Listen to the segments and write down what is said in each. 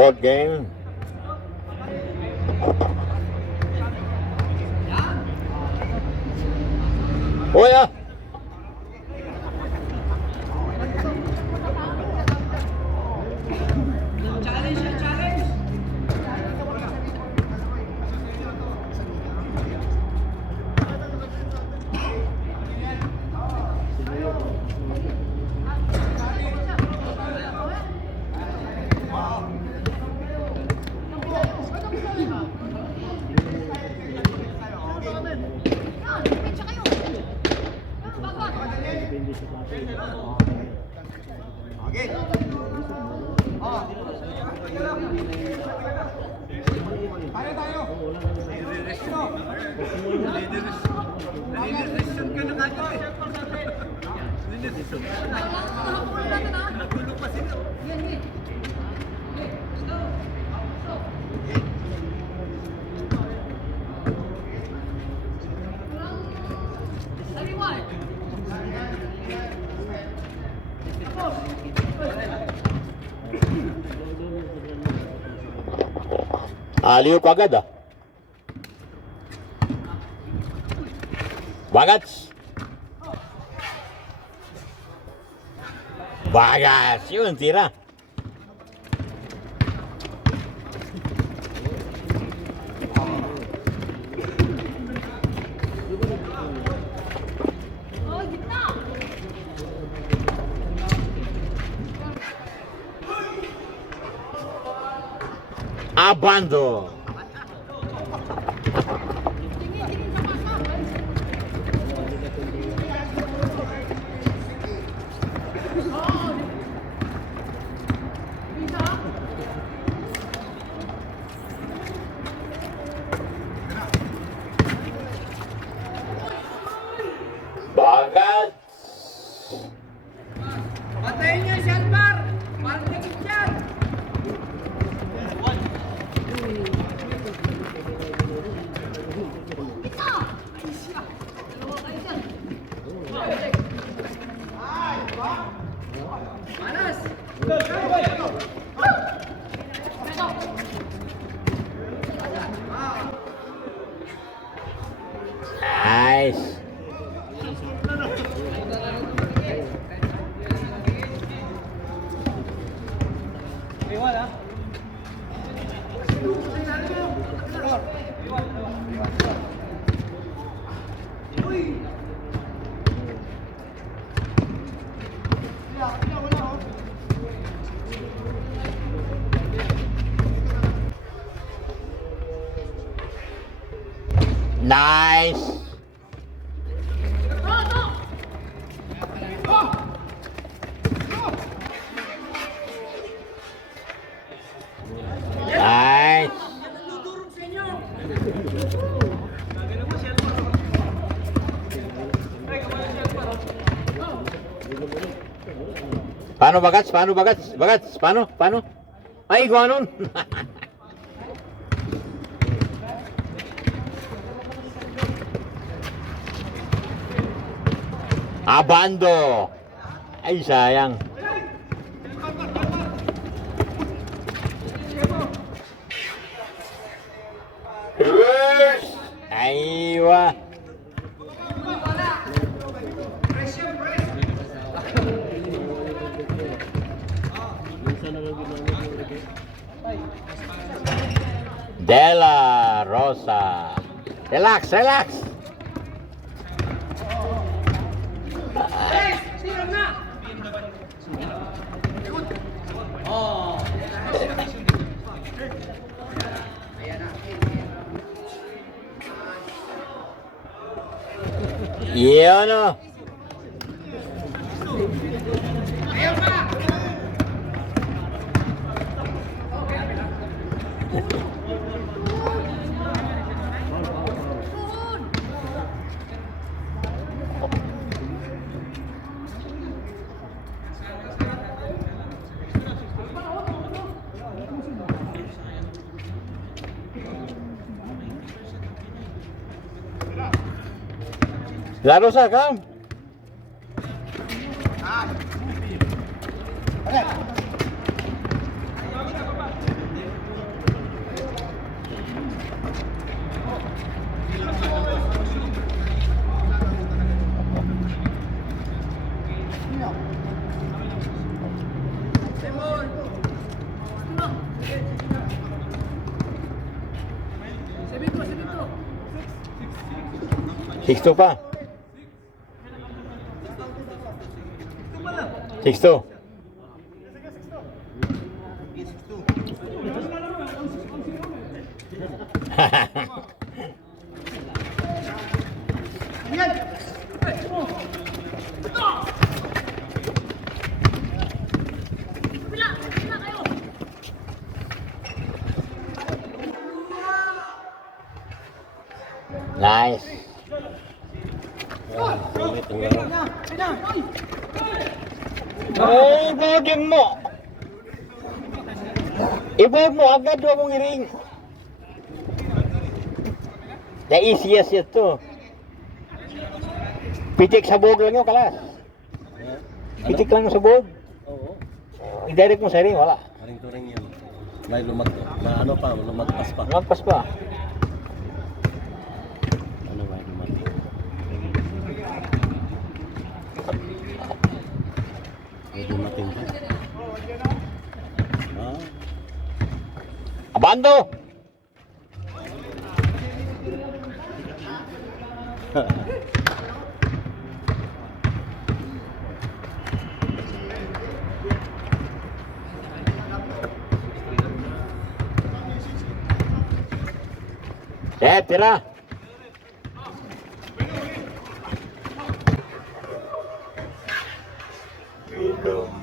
Fourth game. Uy ah! Aliw ko agad ah. Bagats. Bagats. Yun, tira. Abando. Bagat. Patayin niyo si Alvar! Parang naging dyan! Manas! Nice. Nice. Nice. Paano bagats? Paano bagats? Bagats? Paano? Paano? Ay, guanon. Abando. Ay, sayang. Aywa. Dela Rosa. Relax, relax. Yun o. Laro sa kam. 6-2 pa. 6-2. Nice. Ay, baging mo. Ibag mo, agad mo mong iring. The easiest yun to. Pitik sa buhog lang yung kalas. Pitik lang yung sa buhog. Oo. I-direct mo sa ring, wala. Ring-to-ring yun. May ano pa, lumagpas pa. Magpas pa. Ano may lumagpas? May dumating pa. Ah. Abando! Tira.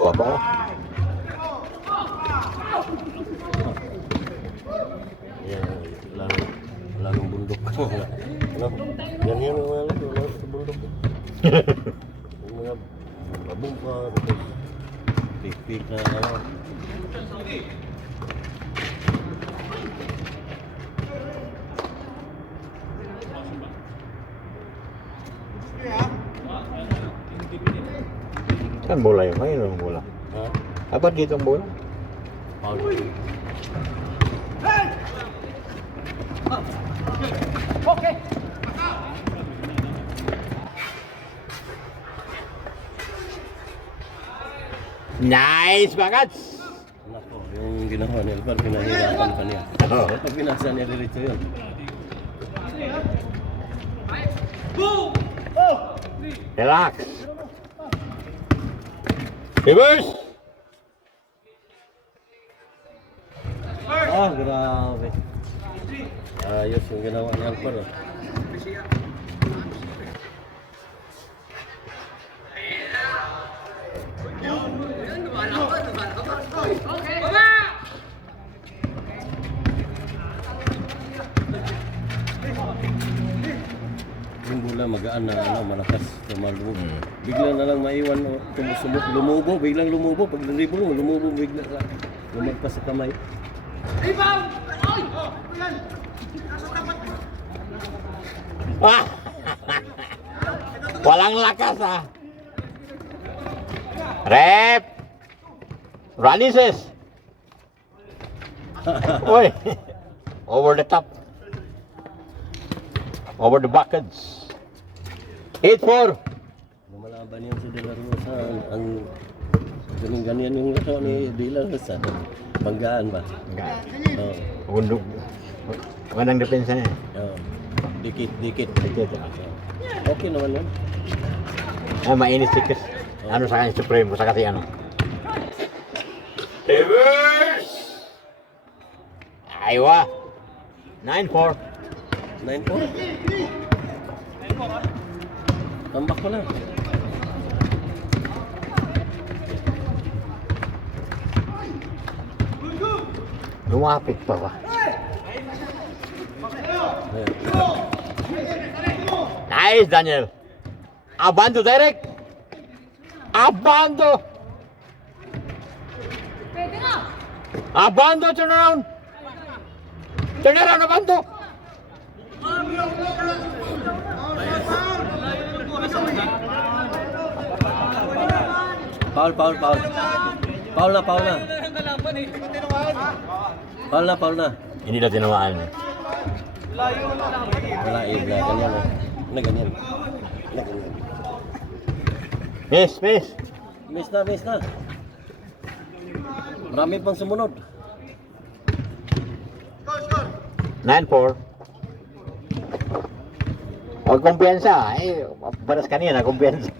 Apa? Ya, larang bundok. Ano? Yan wala sa bundok. Mga babong pa. Pik-pik na ano. Saan bola yun? Ayun ang bola. Ha? Dapat dito ang bola. Paul. Okay. Nice, banget! Nako, yung ginawa ni Elbar, pinahirapan pa niya. Oo. Pag pinasa niya dito yun. Relax. Reverse! Ah, grabe. Ayos yung ginawa ni Elbar. Oh. Yung bola magaan na ano, malakas, tumalubog. Bigla na lang maiwan, tumusubok, lumubo, biglang lumubo. Pag nalibog mo, lumubo, bigla na lumagpas sa kamay. Rebound! Ay! Yan! Ah! Walang lakas ah. Rep! Ranises! Uy! Over the top. Over the buckets. 8-4. Lumalaban yan si De La Rosa. Ang ganyan yung ano ni De La Rosa. Banggaan ba? Enggak. Oo. Undog. Magandang depensa niya. Oo. Dikit. Dikit. Okay naman yun. Ah, mainit si Chris. Ano sa kanya Supreme sa kasi ano. Reverse! Aywa. 9-4. 9-4. Tambak ko na. Lumapit pa ba? Ayan. Nice, Daniel. Abando direct. Abando. Abando, turn around. Turn around, Abando. Paul. Paul na. Paul na. Hindi na tinamaan. Wala, ganyan. Na ganyan. Miss. Miss na. Marami pang sumunod. 9-4. Huwag kumpiyansa. Eh, baras kanina, kumpiyansa.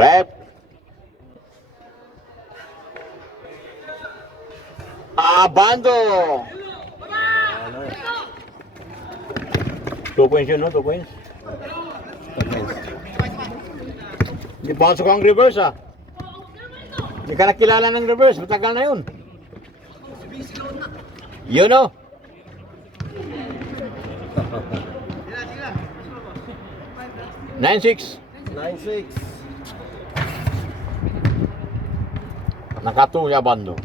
Rep. Abando. 2 points yun, no? 2 points. Hindi pasok ang reverse, ah. Hindi ka nakilala ng reverse. Matagal na yun. Yun, no? Nine six. 9-6. Nakatu ya bando.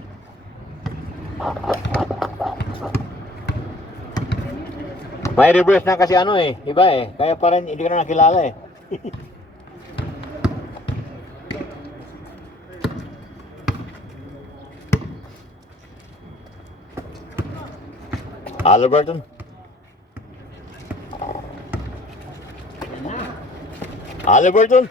May reverse na kasi ano eh, iba eh. Kaya pa rin hindi ka na nakilala eh. Halliburton. Halliburton.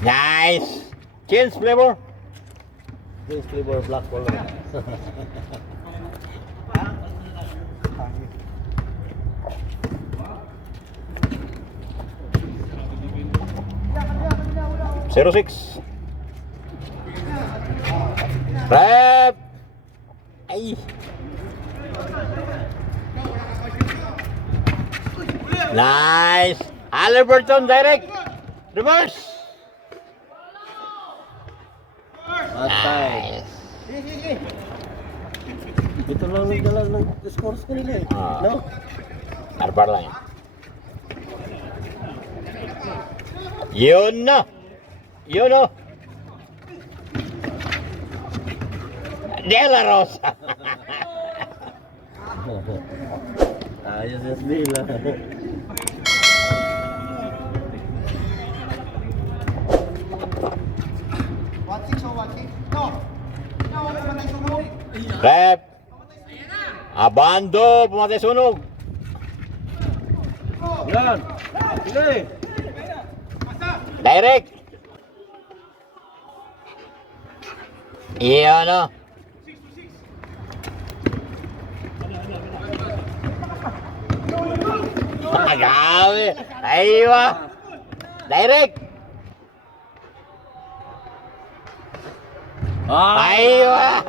Nice. Change flavor. This flavor black color. Zero six. Rep. Ay. Nice. Halliburton direct. Reverse. Atay. Ito lang nagdala ng scores ko nila eh. No? Arbar lang yan. Yun na. Yun o. De La Rosa. Ayos yung nila. Rep. Abando. Pumatay sunog. Yan. Sige. Direct. Iyon o. Grabe. Aywa. Direct. Aywa.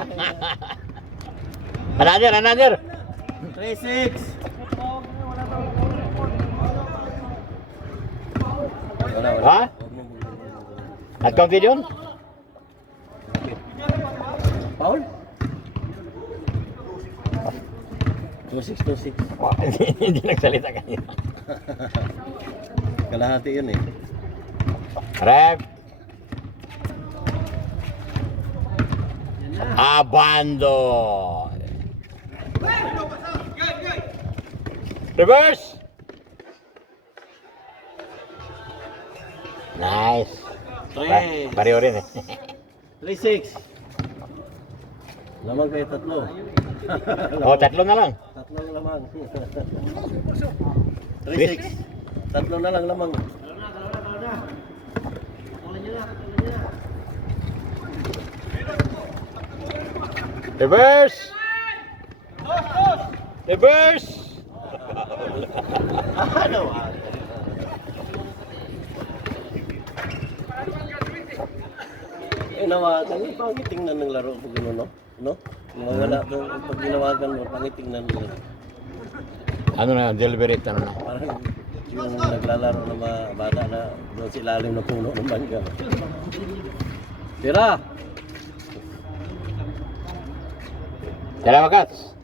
Another. 3-6. Ha? At counted yun? Paul? 2-6. Hindi nagsalita kanina. Kalahati yun eh. Rep. Abando. Reverse. Nice. Pareho rin eh. 3-6. Lamang kayo tatlo. Oh, tatlo na lang. Tatlo lang lamang. 3-6. Tatlo na lang lamang. Reverse. Reverse. Ano? Inawagan mo, pangit tingnan ng laro pag ano, no? No? Kung wala doon, pag ginawagan mo, pangit tingnan ng laro. Ano na, deliberate na na. Parang yung naglalaro ng mga bata na doon sa ilalim ng puno ng bangka. Tira! Dalawa Kats.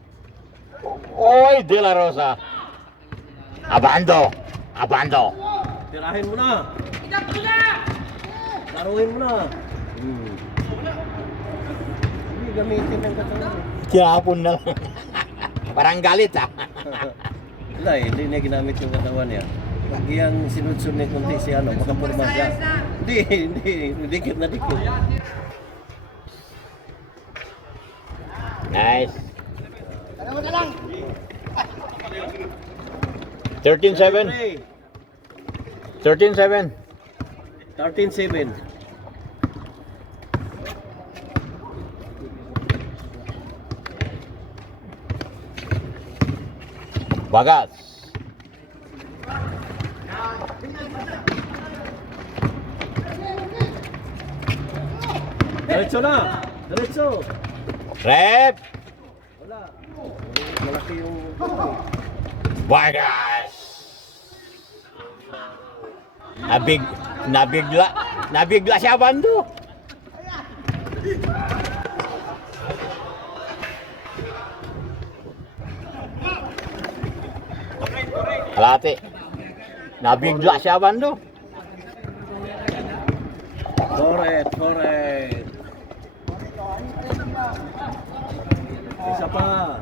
Oy, De La Rosa. Abando. Tirahin mo na! Laruin mo na! Hindi gamitin ng katawan. Kinapon na lang. Parang galit ah. Wala eh, hindi niya ginamit yung katawan niya. Pag iyang sinudsun niya kunti si ano, makapurma siya. Hindi, dikit na dikit. Nice. 13-7. 13-7. 13-7. Bagas. Diretso na! Diretso! Rep. Wala. Malaki yung... Bagas. Nabigla siya bando. Kalate. Nabigla siya bando. Correct, correct. Isa pa.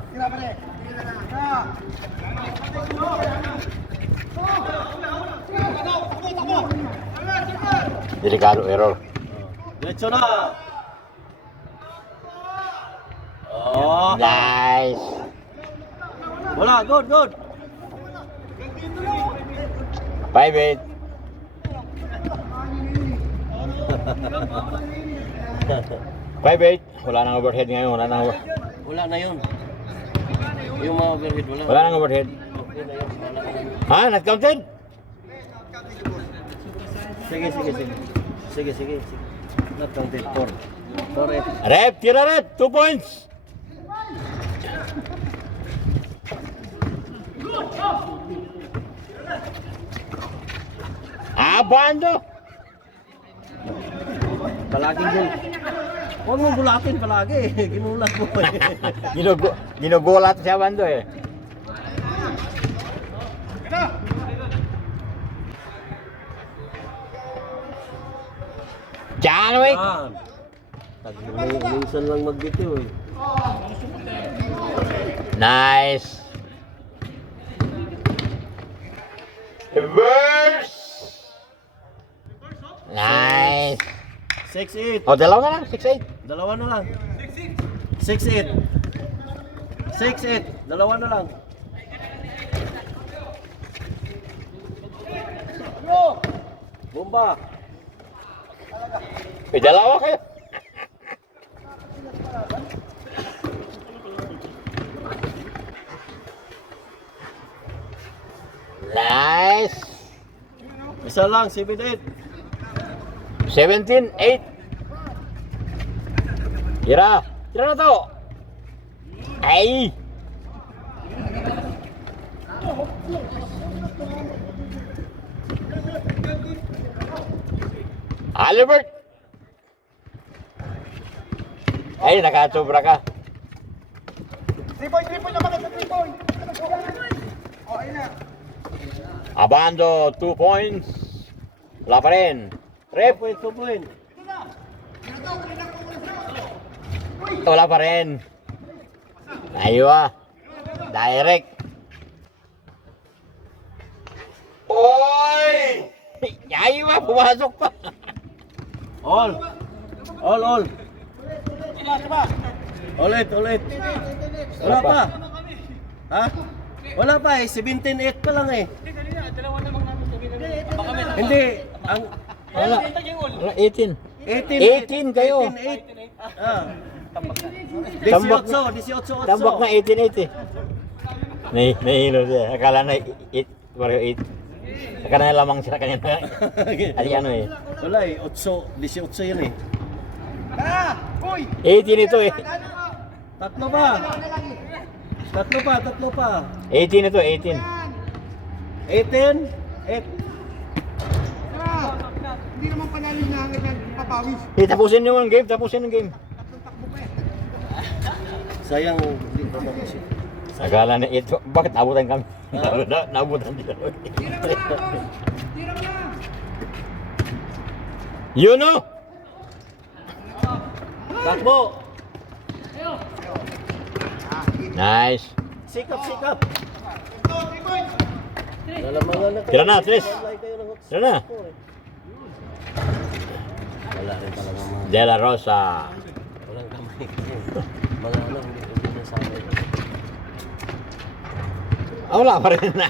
Delikado error. Diretso na! Oh, Nice. wala, good, good. 5-8. Wala nang overhead ngayon. Wala na yun. Yung mga overhead, wala. Wala nang overhead. Okay na yun, wala na yun. Ha? Not counted? Sige, sige, sige. Sige, sige, sige. Not counted. 4. Rep, tira rep. 2 points. Bando. Palaging gul. Huwag mong bulatin palagi. Ginulat mo eh. Ginugulat siya bando eh. Diyan, wait. Minsan lang magbitiw eh. Nice. Reverse. Nice. 6-8. Oh, dalawa na lang. 6-8. Dalawa na lang. 6-8. 6-8. Dalawa na lang. Bomba. Dalawa kayo. Nice. Isa lang, 7-8. 17-8. Tira. Tira na to. Ay. Albert. Ay, nakasobra ka. 3 point naman sa 3 point. Oh, ayun na. Abando, 2 points. Wala pa rin. Rep. 2 point. Wala pa rin. Aywa. Direct. Oy! Aywa, pumasok pa. All. All. Ulit. Wala pa. Ha? Wala pa eh. 17-8 pa lang eh. Hindi. Ang... Wala. Wala, 18. 18 kayo. 18-8. Ah. Tambak 18-8. Tambak na 18-8 eh. Nahihilo siya. Akala na 8. Pareho 8. Akala na lamang siya kanina. Ay ano eh. Wala eh. 18 yan eh. Tara! Uy! 18 ito eh. Tatlo pa. 18 ito, 18. 18. 8. Tara! Hindi naman panalo na ang papawis. Tapusin nyo ang game, tapusin ang game. Sayang. Hindi pa tapos yun. Akala na 8. Bakit nabutan kami? Nabutan nila. Yun o! Takbo. Nice. Sikap. Lalamangan na kayo. Tira na, Tris. Online kayo ng hot Tira na. score eh. Wala rin talaga mga... De La Rosa. Walang kamay. Mga ano, hindi na sa akin. Wala pa rin na.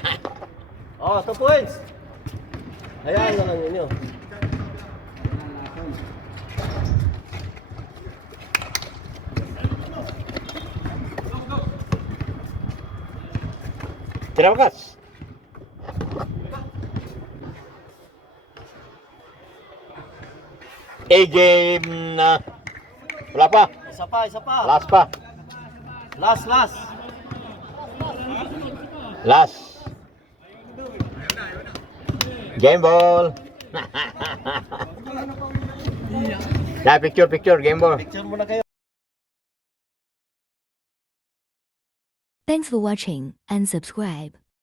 Oh, 2 points. Hayaan na lang ninyo. Tira bakas. A-game na. Wala pa. Isa pa, isa pa. Last pa. Last. Last. Game ball. Ya, picture, game ball. Picture muna kayo. Thanks for watching and subscribe.